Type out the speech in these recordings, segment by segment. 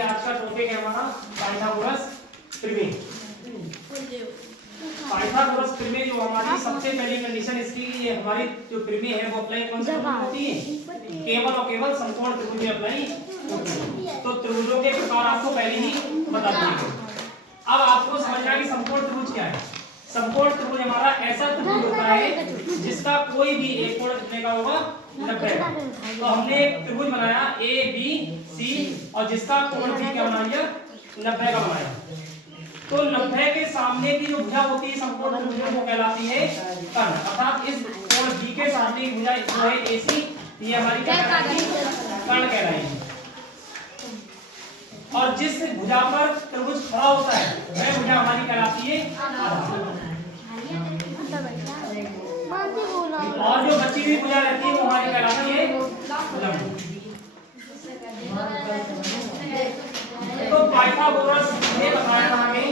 आज का टॉपिक है हमारा पाइथागोरस प्रमेय। पाइथागोरस प्रमेय जो हमारी सबसे पहली कंडीशन इसकी ये हमारी जो प्रमेय है वो अप्लाई कौन सी होती है? केवल और केवल समकोण त्रिभुज में अप्लाई होती है। तो त्रिभुजों के प्रकार आपको पहले ही बता दिए गए। अब आपको समझना है कि समकोण त्रिभुज क्या है। समकोण त्रिभुज हमारा ऐसा त्रिभुज होता है जिसका कोई भी एक कोण कितने का होगा? 90 का। तो हमने एक त्रिभुज बनाया ए बी सी और जिसका कोण भी क्या बना लिया? 90 का बनाया। तो 90 के सामने की जो भुजा होती है समकोण त्रिभुज में वो कहलाती है कर्ण। अर्थात इस कोण बी के सामने की भुजा जो है एसी ये हमारी क्या कहलाएगी? कर्ण कहलाएगी। और जिस भुजा पर त्रिभुज खड़ा होता है वह भुजा हमारी कहलाती है आधार। और जो बची हुई भुजा रहती है वो हमारी कहलाती है लंब। तो पाइथागोरस ने बताया था हमें,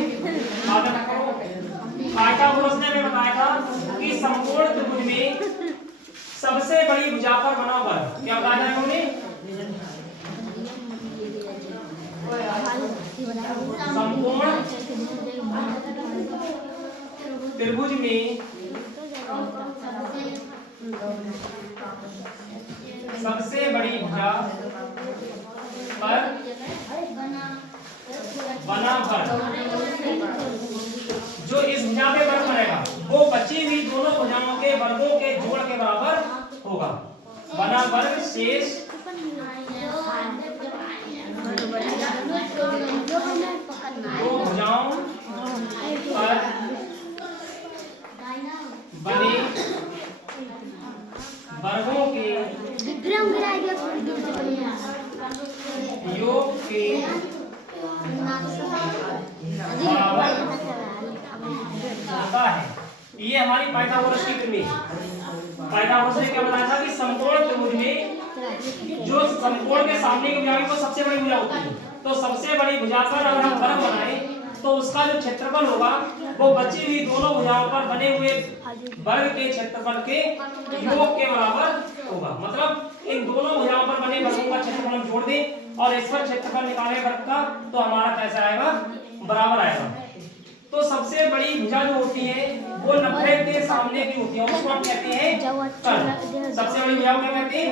पाइथागोरस ने हमें बताया था कि समकोण त्रिभुज में सबसे बड़ी भुजा पर बना वर्ग क्या बताया था उन्होंने? समकोण त्रिभुज में सबसे बड़ी भुजा पर बना वर्ग, जो इस भुजा पे वर्ग बनेगा वो बची हुई दोनों भुजाओं के वर्गों के जोड़ के बराबर होगा। बना वर्ग शेष दो भुजाओं पर बने वर्गों के योग के बराबर होता है। ये हमारी पाइथागोरस की प्रमेय। पाइथागोरस ने क्या बताया था कि समकोण त्रिभुज में जो समकोण के सामने की भुजा वो सबसे बड़ी भुजा होती है। तो सबसे बड़ी भुजा पर अगर हम वर्ग बनाए तो उसका जो क्षेत्रफल होगा वो बची हुई दोनों भुजाओं पर बने हुए वर्ग के क्षेत्रफल के योग के बराबर होगा। मतलब इन दोनों भुजाओं पर बने वर्गों का क्षेत्रफल हम जोड़ दें और इस पर क्षेत्रफल निकालें वर्ग का तो हमारा कैसा आएगा? बराबर आएगा। तो सबसे बड़ी भुजा जो होती है वो 90 के सामने की होती है, उसको हम कहते हैं कर्ण। सबसे बड़ी भुजा क्या कहते हैं?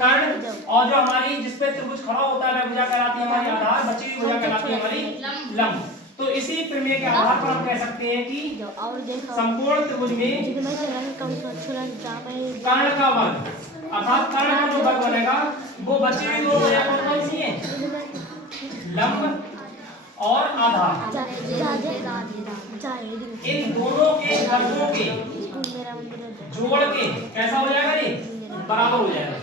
कर्ण। और जो हमारी जिसपे त्रिभुज खड़ा होता है वह भुजा कहलाती है हमारी आधार, बची हुई भुजा कहलाती है हमारी लंब। तो इसी प्रमेय के आधार पर हम कह सकते हैं कि समकोण त्रिभुज में कर्ण का वर्ग अर्थात कर्ण का जो वर्ग बनेगा वो बची हुई दो भुजा कौन सी है? लंब और आधार। इन दोनों के वर्गों के जोड़ के कैसा हो जाएगा? ये बराबर हो जाएगा।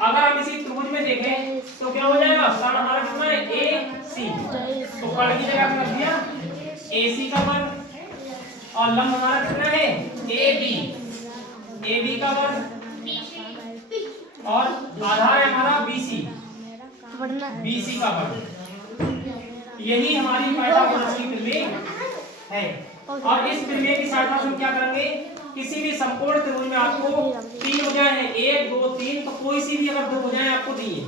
अगर हम इसी त्रिभुज में देखें तो क्या हो जाएगा? कर्ण हमारा कितना है? ए सी। तो कर्ण की जगह रख दिया ए सी का वर्ग और लंब हमारा कितना है? A B. ए बी का वर्ग और आधार है हमारा बी सी। बी सी का वर्ग। यही हमारी पाइथागोरस की प्रमेय है। और इस प्रमेय की सहायता से हम क्या करेंगे? किसी भी समकोण त्रिभुज में आपको तीन भुजाएं हैं 1 2 3, तो कोई सी भी अगर दो भुजाएं आपको दी है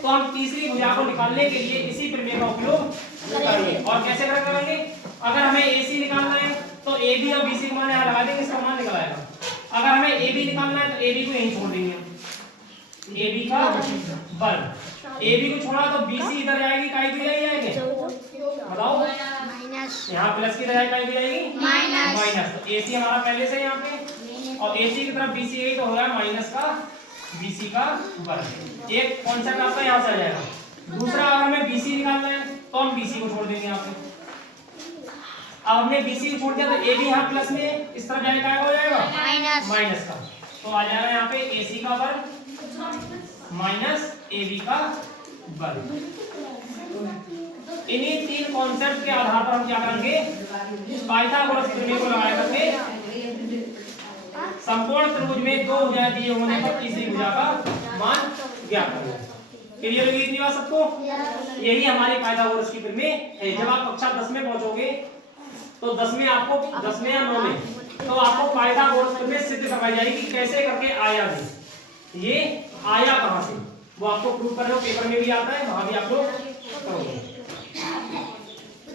तो हम तीसरी भुजा को निकालने के लिए इसी प्रमेय का उपयोग करेंगे। और कैसे करेंगे? अगर हमें AC निकालना है तो AB और BC का मान यहाँ लगा देंगे, इसका मान निकल आएगा। अगर हमें AB निकालना है तो AB को यहीं छोड़ देंगे, AB का वर्ग। AB को छोड़ा तो BC इधर जाएगी, काई भी जाएगी? बताओ यहाँ प्लस की तरह काई भी जाएगी? माइनस। तो AC हमारा पहले से यहाँ पे और AC की तरफ BC गई तो हो गया माइनस का BC का वर्ग। एक कॉन्सेप्ट आपका यहाँ से आ जाएगा। दूसरा अगर हमें BC निकालना है तो हम BC को छोड़ देंगे यहाँ पे। अब हमने BC को छोड़ दिया तो AB यहाँ प्लस में इस तरफ जाएगा, क्या हो जाएगा? माइनस का। तो आ जाएगा यहाँ पे AC का वर्ग माइनस AB का वर्ग। इन्हीं तीन कॉन्सेप्ट के आधार पर हम क्या करेंगे? पाइथागोरस प्रमेय को लगाया करके समकोण त्रिभुज में दो भुजाएं दिए होने पर तीसरी भुजा का मान ज्ञात करेंगे। क्लियर होगी इतनी बात सबको? यही हमारी पाइथागोरस की प्रमेय है। जब आप कक्षा 10 में पहुंचोगे तो 10 में आपको 10 में या 9 में तो आपको पाइथागोरस प्रमेय सिद्ध करवाई जाएगी कैसे करके आया भी ये आया कहां से, वो आपको प्रूव कर रहे हो, पेपर में भी आता है, वहां भी आप लोग करोगे।